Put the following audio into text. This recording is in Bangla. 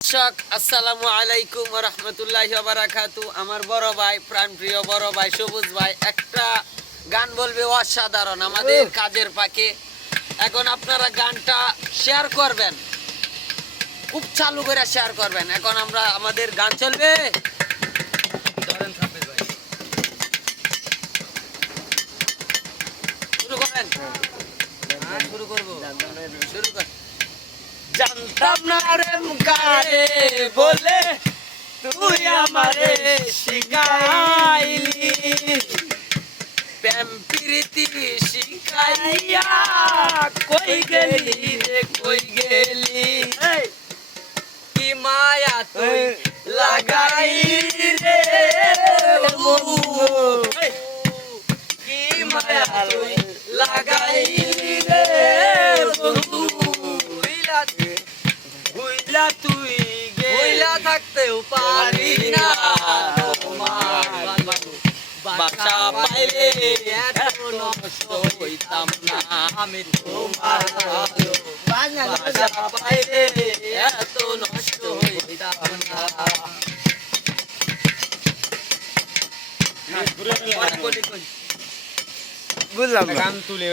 দর্শক আসসালামু আলাইকুম ওয়া রাহমাতুল্লাহি ওয়া বারাকাতুহু। আমার বড় ভাই, প্রাণপ্রিয় বড় ভাই সবুজ ভাই একটা গান বলবে অসাধারণ আমাদের কাজের ফাঁকে। এখন আপনারা গানটা শেয়ার করবেন, খুব চালু করে শেয়ার করবেন। এখন আমরা আমাদের গান চলবে, ধরেন সাব্বির ভাই। শুরু করেন। শুরু করব। শুরু কর। জানতাম না রে কারে বলে তুই আমারে শিখাইলি, প্রেম প্রীতি শিখাইয়া কই গেলি রে কই গেলি, কি মায়া তুই লাগাইলি রে বন্ধু, কি মায়া তুই লাগাইলি রে বন্ধু, ভুইলা তুই ভুইলা থাকতেও পারি না তোমার বাসা পাইলে এত নষ্ট হইতাম না আমি তোমার বাসা পাইলে এত নষ্ট হইতাম না। বুঝলাম গান তুলে